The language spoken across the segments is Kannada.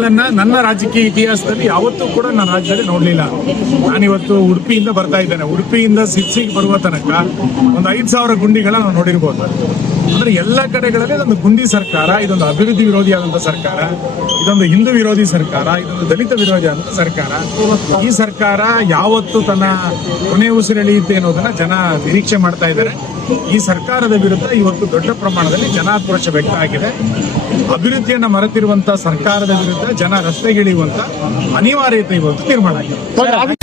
ಗುಂಡಿಗಳನ್ನ ನನ್ನ ರಾಜಕೀಯ ಇತಿಹಾಸದಲ್ಲಿ ಯಾವತ್ತೂ ಕೂಡ ನನ್ನ ರಾಜ್ಯದಲ್ಲಿ ನೋಡ್ಲಿಲ್ಲ. ನಾನಿವತ್ತು ಉಡುಪಿಯಿಂದ ಬರ್ತಾ ಇದ್ದೇನೆ. ಉಡುಪಿಯಿಂದ ಸಿರ್ಸಿಗೆ ಬರುವ ತನಕ ಒಂದು 5,000 ಗುಂಡಿಗಳನ್ನ ನಾವು ನೋಡಿರ್ಬೋದು. ಅಂದ್ರೆ ಎಲ್ಲ ಕಡೆಗಳಲ್ಲಿ ಇದೊಂದು ಗುಂಡಿ ಸರ್ಕಾರ, ಇದೊಂದು ಅಭಿವೃದ್ಧಿ ವಿರೋಧಿಯಾದಂತಹ ಸರ್ಕಾರ, ಇದೊಂದು ಹಿಂದೂ ವಿರೋಧಿ ಸರ್ಕಾರ, ಇದೊಂದು ದಲಿತ ವಿರೋಧಿ ಆದಂತಹ ಸರ್ಕಾರ. ಈ ಸರ್ಕಾರ ಯಾವತ್ತು ತನ್ನ ಕೊನೆ ಉಸಿರೆಳೆಯುತ್ತೆ ಅನ್ನೋದನ್ನ ಜನ ನಿರೀಕ್ಷೆ ಮಾಡ್ತಾ ಇದ್ದಾರೆ. ಈ ಸರ್ಕಾರದ ವಿರುದ್ಧ ಇವತ್ತು ದೊಡ್ಡ ಪ್ರಮಾಣದಲ್ಲಿ ಜನಾಕ್ರೋಶ ವ್ಯಕ್ತ ಆಗಿದೆ. ಅಭಿವೃದ್ಧಿಯನ್ನ ಮರೆತಿರುವಂತಹ ಸರ್ಕಾರದ ವಿರುದ್ಧ ಜನ ರಸ್ತೆಗಿಳಿಯುವಂತ ಅನಿವಾರ್ಯತೆ ಇವತ್ತು ತೀರ್ಮಾನ ಆಗಿದೆ.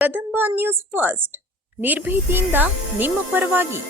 ಕದಂಬ ನ್ಯೂಸ್ ಫಸ್ಟ್, ನಿರ್ಭೀತಿಯಿಂದ ನಿಮ್ಮ ಪರವಾಗಿ.